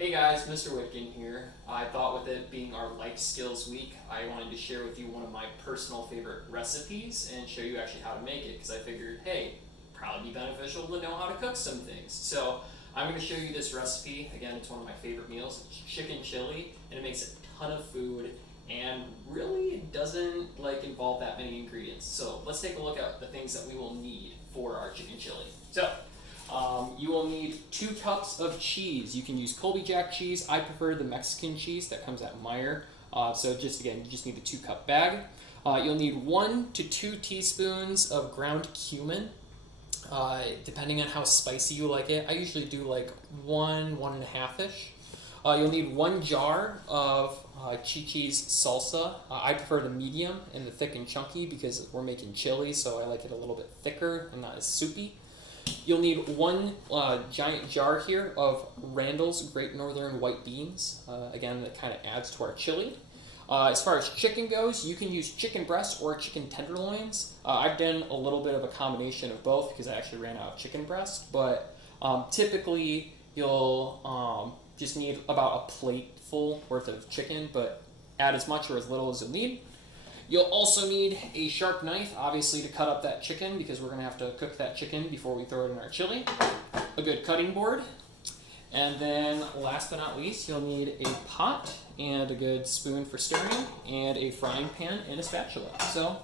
Hey guys, Mr. Witgen here. I thought with it being our life skills week, I wanted to share with you one of my personal favorite recipes and show you actually how to make it because I figured, hey, probably be beneficial to know how to cook some things. So I'm going to show you this recipe. Again, it's one of my favorite meals. It's chicken chili and it makes a ton of food and really it doesn't involve that many ingredients. So let's take a look at the things that we will need for our chicken chili. You will need 2 cups of cheese. You can use Colby Jack cheese. I prefer the Mexican cheese that comes at Meijer. So you just need the 2-cup bag. You'll need 1 to 2 teaspoons of ground cumin, depending on how spicy you like it. I usually do like 1.5-ish. You'll need 1 jar of ChiChi's salsa. I prefer the medium and the thick and chunky because we're making chili, so I like it a little bit thicker and not as soupy. You'll need 1 giant jar here of Randall's Great Northern White Beans. Again, that kind of adds to our chili. As far as chicken goes, you can use chicken breast or chicken tenderloins. I've done a little bit of a combination of both because I actually ran out of chicken breast, but typically you'll just need about a plateful worth of chicken, but add as much or as little as you'll need. You'll also need a sharp knife, obviously, to cut up that chicken because we're going to have to cook that chicken before we throw it in our chili. A good cutting board. And then, last but not least, you'll need a pot and a good spoon for stirring and a frying pan and a spatula. So,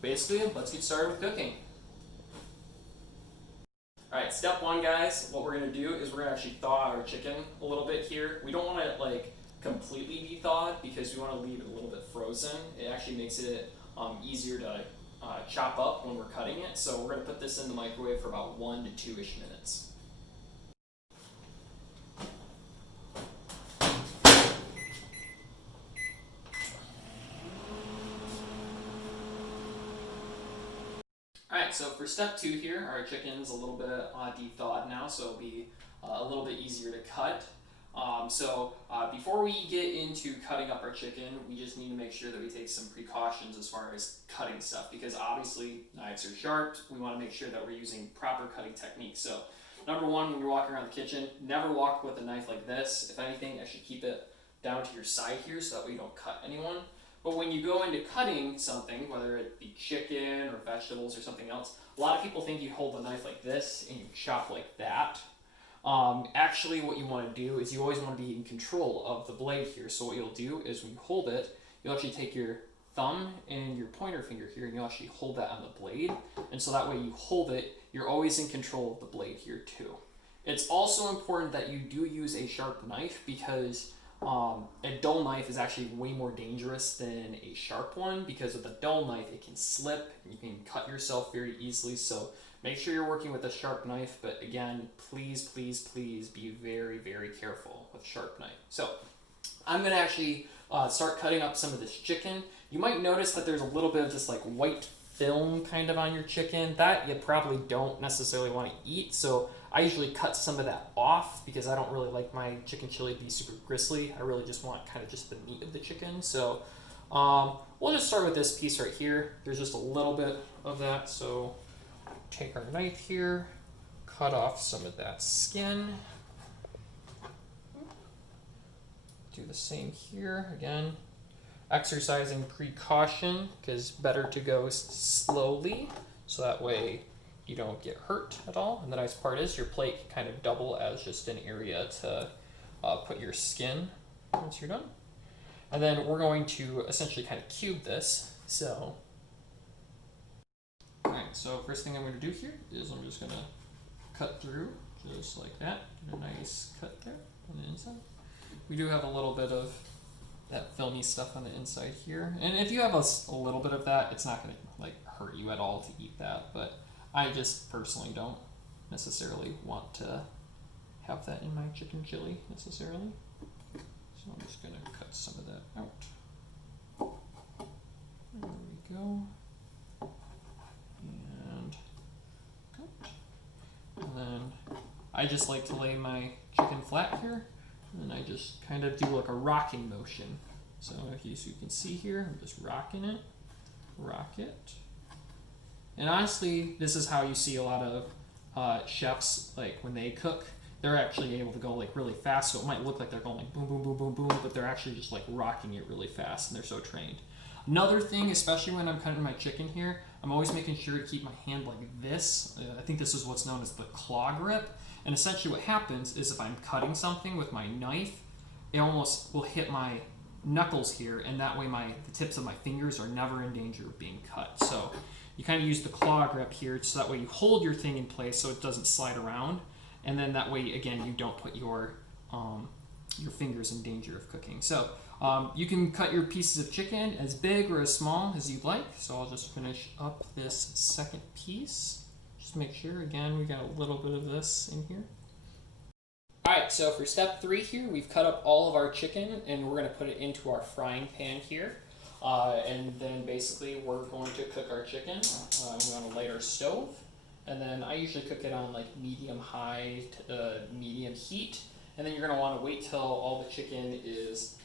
basically, let's get started with cooking. Alright, step 1, guys. What we're going to do is we're going to actually thaw out our chicken a little bit here. We don't want to, completely be thawed because we want to leave it a little bit frozen. It actually makes it easier to chop up when we're cutting it. So we're going to put this in the microwave for about 1 to 2-ish minutes. Alright, so for step 2 here, our chicken's a little bit de-thawed now, so it'll be a little bit easier to cut. Before we get into cutting up our chicken, we just need to make sure that we take some precautions as far as cutting stuff because obviously knives are sharp. We want to make sure that we're using proper cutting techniques. So number 1, when you're walking around the kitchen, never walk with a knife like this. If anything, actually keep it down to your side here so that way you don't cut anyone. But when you go into cutting something, whether it be chicken or vegetables or something else, a lot of people think you hold the knife like this and you chop like that. Actually, what you want to do is you always want to be in control of the blade here. So what you'll do is when you hold it, you'll actually take your thumb and your pointer finger here and you'll actually hold that on the blade. And so that way you hold it, you're always in control of the blade here too. It's also important that you do use a sharp knife because a dull knife is actually way more dangerous than a sharp one because with a dull knife it can slip and you can cut yourself very easily. So make sure you're working with a sharp knife, but again, please, please, please be very, very careful with a sharp knife. So I'm going to actually start cutting up some of this chicken. You might notice that there's a little bit of just white film kind of on your chicken that you probably don't necessarily want to eat. So I usually cut some of that off because I don't really like my chicken chili to be super gristly. I really just want kind of just the meat of the chicken. So we'll just start with this piece right here. There's just a little bit of that. So take our knife here, cut off some of that skin. Do the same here. Again, exercising precaution because better to go slowly so that way you don't get hurt at all. And the nice part is your plate can kind of double as just an area to put your skin once you're done. And then we're going to essentially kind of cube this. So, alright, so first thing I'm going to do here is I'm just going to cut through just like that. Get a nice cut there on the inside. We do have a little bit of that filmy stuff on the inside here. And if you have a little bit of that, it's not going to hurt you at all to eat that, but I just personally don't necessarily want to have that in my chicken chili necessarily. So I'm just going to cut some of that out. There we go. And cut. And then I just like to lay my chicken flat here. And I just kind of do like a rocking motion. So if you can see here, I'm just rocking it, rock it. And honestly, this is how you see a lot of chefs, when they cook, they're actually able to go like really fast. So it might look like they're going like boom, boom, boom, boom, boom, but they're actually just like rocking it really fast, and they're so trained. Another thing, especially when I'm cutting my chicken here, I'm always making sure to keep my hand like this. I think this is what's known as the claw grip. And essentially what happens is if I'm cutting something with my knife, it almost will hit my knuckles here, and that way the tips of my fingers are never in danger of being cut. So you kind of use the claw grip here, so that way you hold your thing in place so it doesn't slide around. And then that way, again, you don't put your fingers in danger of cooking. So you can cut your pieces of chicken as big or as small as you'd like. So I'll just finish up this second piece. Just make sure, again, we got a little bit of this in here. Alright, so for step 3 here, we've cut up all of our chicken and we're going to put it into our frying pan here. And then basically we're going to cook our chicken. I'm going to light our stove. And then I usually cook it on like medium-high to medium heat. And then you're going to want to wait till all the chicken is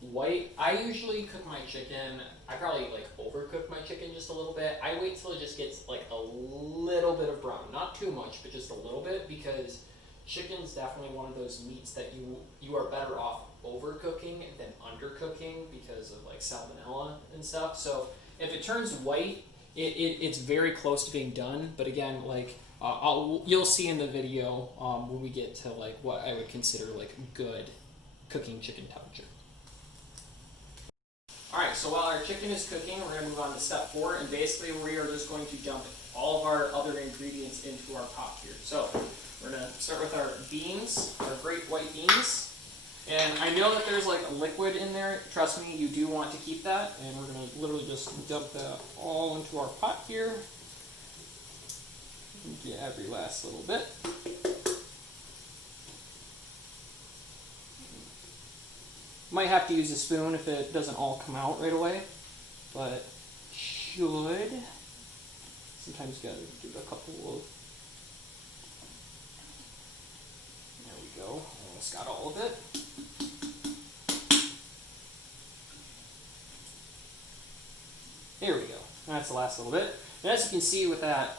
white. I usually cook my chicken, I probably like overcook my chicken just a little bit. I wait till it just gets like a little bit of brown. Not too much, but just a little bit, because chicken's definitely one of those meats that you are better off overcooking than undercooking because of like salmonella and stuff. So if it turns white, it's very close to being done. But again, like you'll see in the video when we get to like what I would consider like good cooking chicken temperature. Alright, so while our chicken is cooking, we're going to move on to step 4, and basically we are just going to dump all of our other ingredients into our pot here. So we're going to start with our beans, our great white beans. And I know that there's like a liquid in there. Trust me, you do want to keep that. And we're going to literally just dump that all into our pot here. Get every last little bit. Might have to use a spoon if it doesn't all come out right away, but should. Sometimes you gotta do a couple of. There we go. Almost got all of it. There we go. That's the last little bit. And as you can see with that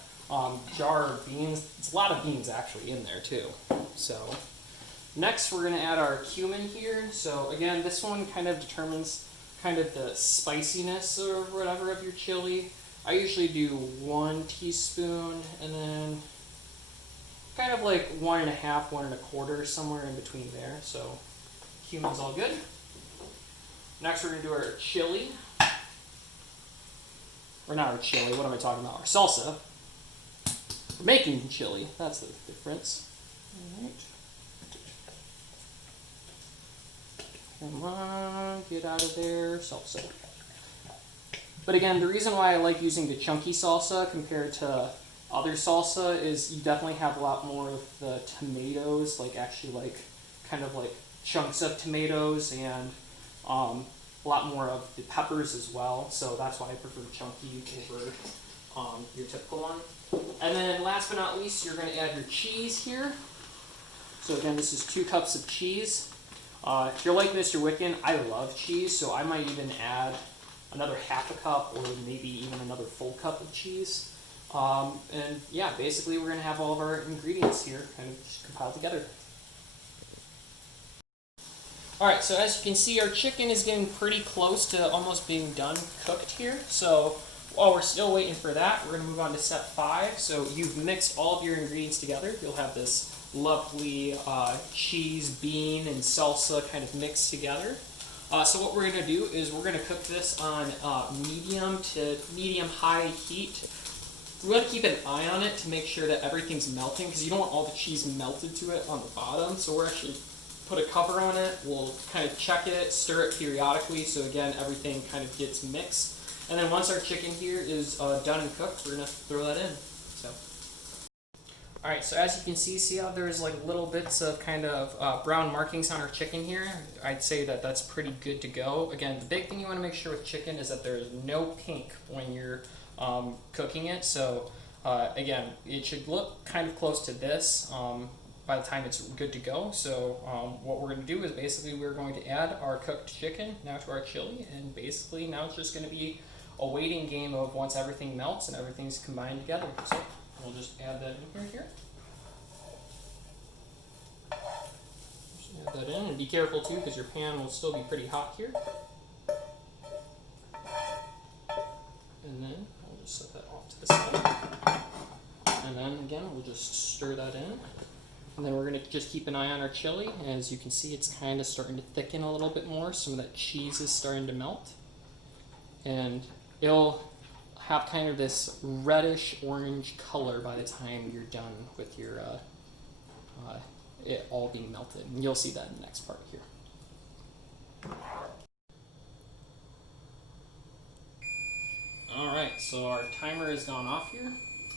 jar of beans, it's a lot of beans actually in there too. So. Next, we're going to add our cumin here. So again, this one kind of determines kind of the spiciness or whatever of your chili. I usually do 1 teaspoon and then kind of like 1 1/2, 1 1/4, somewhere in between there. So cumin's all good. Next, we're going to do our chili. Or not our chili, what am I talking about? Our salsa. We're making chili, that's the difference. All right. Come on, get out of there, salsa. But again, the reason why I like using the chunky salsa compared to other salsa is you definitely have a lot more of the tomatoes, like actually like kind of like chunks of tomatoes, and a lot more of the peppers as well. So that's why I prefer chunky over your typical one. And then last but not least, you're going to add your cheese here. So again, this is 2 cups of cheese. If you're like Mr. Witgen, I love cheese, so I might even add another 1/2 cup or maybe even another full cup of cheese. And yeah, basically we're going to have all of our ingredients here kind of just compiled together. Alright, so as you can see, our chicken is getting pretty close to almost being done cooked here. So while we're still waiting for that, we're going to move on to step 5. So you've mixed all of your ingredients together. You'll have this lovely cheese, bean, and salsa kind of mixed together. So what we're going to do is we're going to cook this on medium to medium-high heat. We want to keep an eye on it to make sure that everything's melting, because you don't want all the cheese melted to it on the bottom. So we're actually put a cover on it. We'll kind of check it, stir it periodically, so again everything kind of gets mixed. And then once our chicken here is done and cooked, we're going to throw that in. Alright, so as you can see how there's like little bits of kind of brown markings on our chicken here? I'd say that that's pretty good to go. Again, the big thing you want to make sure with chicken is that there's no pink when you're cooking it. So again, it should look kind of close to this by the time it's good to go. So what we're going to do is basically we're going to add our cooked chicken now to our chili, and basically now it's just going to be a waiting game of once everything melts and everything's combined together. So we'll just add that in here. And be careful too, because your pan will still be pretty hot here. And then I'll just set that off to the side. And then again, we'll just stir that in. And then we're gonna just keep an eye on our chili. As you can see, it's kind of starting to thicken a little bit more. Some of that cheese is starting to melt. And it'll have kind of this reddish orange color by the time you're done with your it all being melted. And you'll see that in the next part here. Alright, so our timer has gone off here,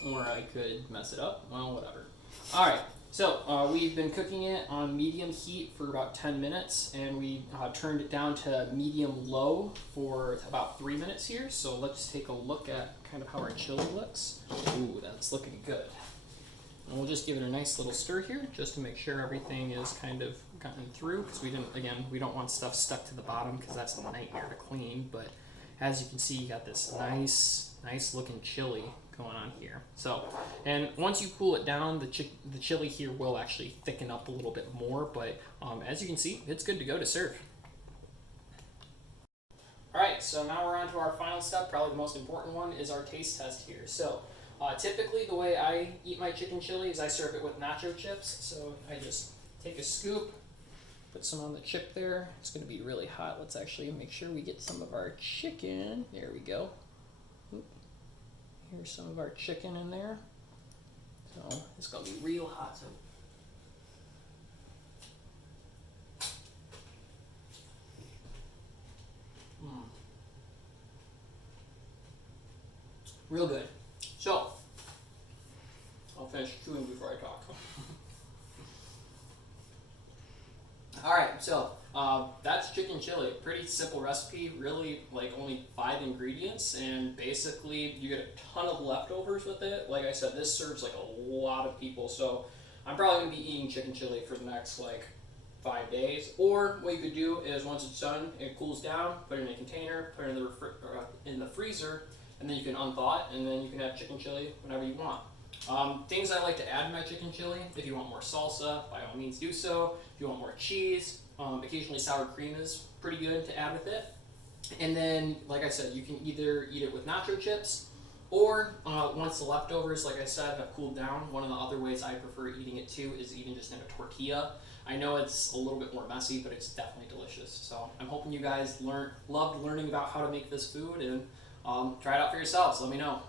or I could mess it up, well, whatever. Alright, so we've been cooking it on medium heat for about 10 minutes, and we turned it down to medium-low for about 3 minutes here, so let's take a look at kind of how our chili looks. Ooh, that's looking good. And we'll just give it a nice little stir here, just to make sure everything is kind of gotten through, because we don't want stuff stuck to the bottom, because that's a nightmare to clean, but as you can see, you got this nice looking chili going on here. So, and once you cool it down, the chili here will actually thicken up a little bit more, but as you can see, it's good to go to serve. Alright, so now we're on to our final step, probably the most important one, is our taste test here. So, typically the way I eat my chicken chili is I serve it with nacho chips. So I just take a scoop, put some on the chip there. It's going to be really hot. Let's actually make sure we get some of our chicken. There we go. Oop. Here's some of our chicken in there. So it's going to be real hot. So real good. So, I'll finish chewing before I talk. Alright, so that's chicken chili. Pretty simple recipe, really like only 5 ingredients, and basically you get a ton of leftovers with it. Like I said, this serves like a lot of people, so I'm probably going to be eating chicken chili for the next like 5 days. Or what you could do is once it's done, it cools down, put it in a container, put it in the freezer, and then you can unthaw it, and then you can have chicken chili whenever you want. Things I like to add to my chicken chili: if you want more salsa, by all means do so. If you want more cheese, occasionally sour cream is pretty good to add with it. And then, like I said, you can either eat it with nacho chips, or once the leftovers, like I said, have cooled down, one of the other ways I prefer eating it too is eating just in a tortilla. I know it's a little bit more messy, but it's definitely delicious. So I'm hoping you guys loved learning about how to make this food, and try it out for yourselves. Let me know.